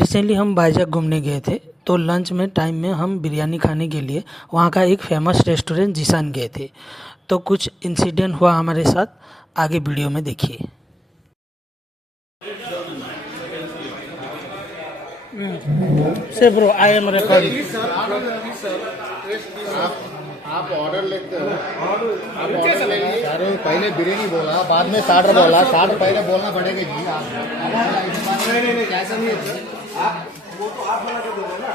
Recently हम भाईजाग घूमने गए थे, तो लंच में टाइम में हम बिरयानी खाने के लिए वहाँ का एक फेमस रेस्टोरेंट जीशान गए थे। तो कुछ इंसिडेंट हुआ हमारे साथ, आगे वीडियो में देखिए। से ब्रो आई एम रिकॉर्डिंग। आप ऑर्डर लेते हो, आप ऑर्डर ले लीजिए। पहले बिरयानी बोला, बाद में स्टार्टर बोला, स्टार्टर पहले बोलना पड़ेगा जी। आप नहीं ऐसा नहीं है आप, वो तो आप बना के बोलो ना।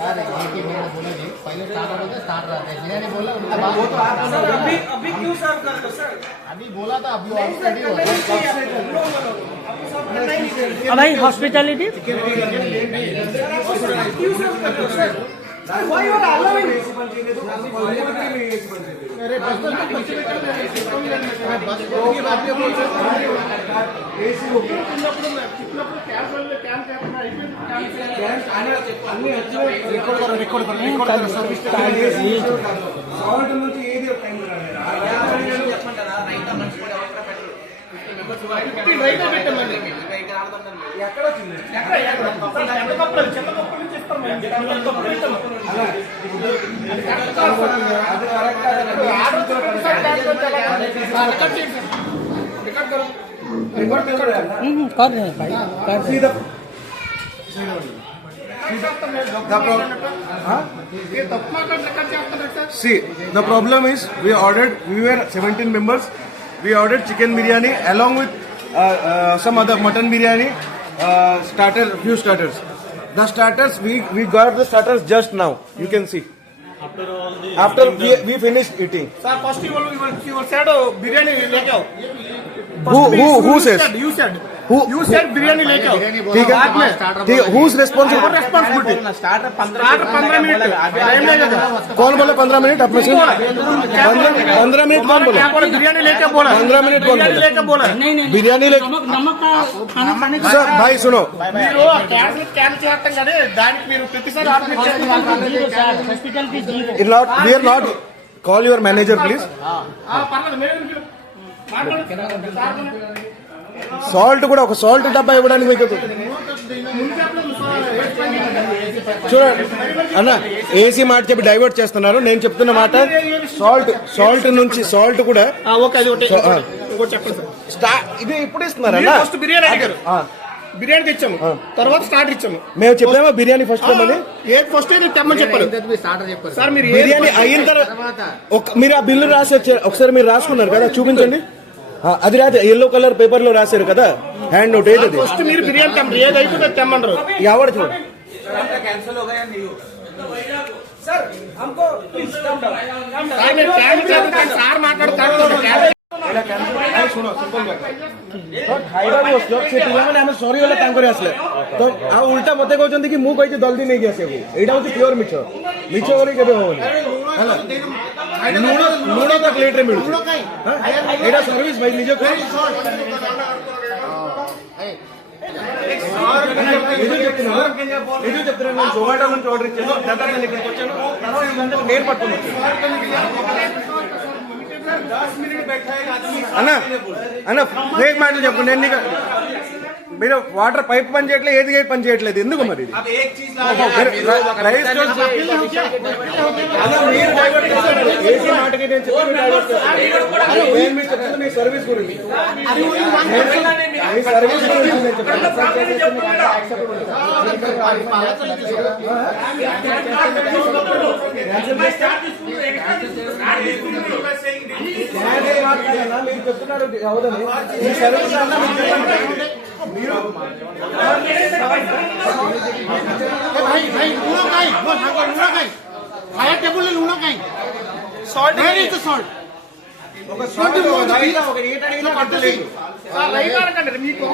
यार एक ही मैंने बोला जी, पहले स्टार्टर बोलते स्टार्टर आते हैं, बिरयानी बोला उनका बाद। वो तो आप अभी क्यों सर्व कर रहे हो सर? अभी बोला था, अभी ऑलरेडी हो गया। भाई hospitality Why you are allowing? अरे बस की बात ये बोल रहे हो। एसी हो गया कितना कैश वाले कैम रिकॉर्ड करो सर्विस साउंड నుంచి ఏది టైం చెప్పంటారా రైట్ మంచి కూడా అవసరం పెట్టరు 50 మెంబర్స్ రైట్ పెట్టమని ఎక్కడ వచ్చింది ఎక్కడ చెత్తకప్పులు నుంచి ఇస్తారు See, the problem is we were 17 members. We ordered chicken biryani along with some other mutton biryani, few starters. The starters, we got the starters just now. You can see. After we finished eating. Sir, first you said biryani leke aao. Who says? You said. Who? You said biryani leke aao. ठीक है. Who's responsible? Responsibility. Starter 15 minute. Time लगेगा. कौन बोला 15 minute? अपने से 15 minute कौन बोला? बिरयानी लेके बोला. 15 मिनट कौन बोला? लेके बोला. बिरयानी लेके. नमक का खाना खाने का सर भाई सुनो. మీరు క్యాన్ చేస్తాం కానీ దానికి మీరు ప్రతిసారి हॉस्पिटल की zero. We are not. Call your manager, please. Salt కూడా ఒక సాల్ట్ డబ్బా ఇవ్వడానికి మీకు చూడండి అన్న, ఏసీ మాట చెప్పి డైవర్ట్ చేస్తున్నారు. నేను చెప్తున్న మాట సాల్ట్ నుంచి సాల్ట్ కూడా ఇది ఇప్పుడు ఇస్తున్నారు అన్న. ఫస్ట్ బిర్యానీ అడిగారు, బిర్యానీ తెచ్చాము, తర్వాత స్టార్టర్ ఇచ్చాము. మేము చెప్పామా బిర్యానీ ఫస్ట్ తెమ్మని? ఫస్ట్ తెమ్మని చెప్పారు సార్. మీరు బిర్యానీ అయిన తర్వాత మీరు ఆ బిల్లు రాసి వచ్చారు, ఒకసారి మీరు రాసుకున్నారు కదా, చూపించండి. అది రాదు, ఎల్లో కలర్ పేపర్ లో రాశారు కదా, హ్యాండ్ నోట్ ఏది. ఫస్ట్ మీరు బిర్యానీ తెమ్మంటారు, ఏదైతే తెమ్మన్నారు. ఎవరు చూడండి సార్ మాట్లాడతారు. ସରି ଗଲେ ତାଙ୍କରି ଆସିଲେ ତ ଆଉ ଉଲ୍ଟା ମତେ କହୁଛନ୍ତି କି ମୁଁ କହିଛି ଜଲ୍ଦି ନେଇକି ଆସିବାକୁ. ଏଇଟା ହଉଛି ପିଓର ମିଛ କରି କେବେ ହବନି ହେଲା. ଲୁଣ ତ ପ୍ଲେଟରେ ମିଳୁଛି, ଏଇଟା ସର୍ଭିସ ଭାଇ ନିଜ చెప్తున్నాను. జొమాటో నుంచి ఆర్డర్ ఇచ్చాను, నేను ఇక్కడికి వచ్చాను, నేను పట్టుకుని అన్న ఫేక్ మాటలు చెప్పు. నేను మీరు వాటర్ పైప్ పని చేయట్లేదు, ఏది పని చేయట్లేదు, ఎందుకు మరి? రైస్ ఏసీ మాటకి నేను చెప్తుంది మీ సర్వీస్ గురించి. మీ సర్వీస్ గురించి మీరు చెప్తున్నారు అవదని. మీ సర్వీస్ అన్నా మీరు खाया टेबल ले लूना कहीं salt where is the salt ఒక సోల్ట్ రైట్ ఒక రేట్ అడిగినా పడతలేదు సార్. రైట్ అడగండి మీకు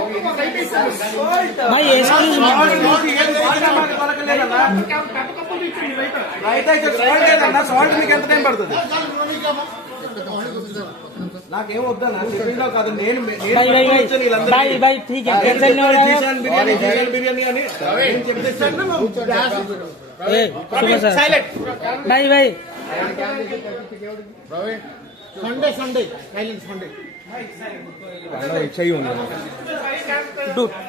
రైట్ ఇస్తారు भाई एक्सक्यूज मी, రైట్ అయితే సాల్ట్ ఏదన్నా సాల్ట్ మీకు ఎంత టైం పడుతుంది? నాకేం వద్దన్నా చెప్పిందా కాదు. నేను भाई ठीक है, टेंशन नहीं हो रहा है. బిర్యానీ అని నేను చెప్తే सैलेड भाई संडे संडे साइलेंस संडे चाहिए होंगे डू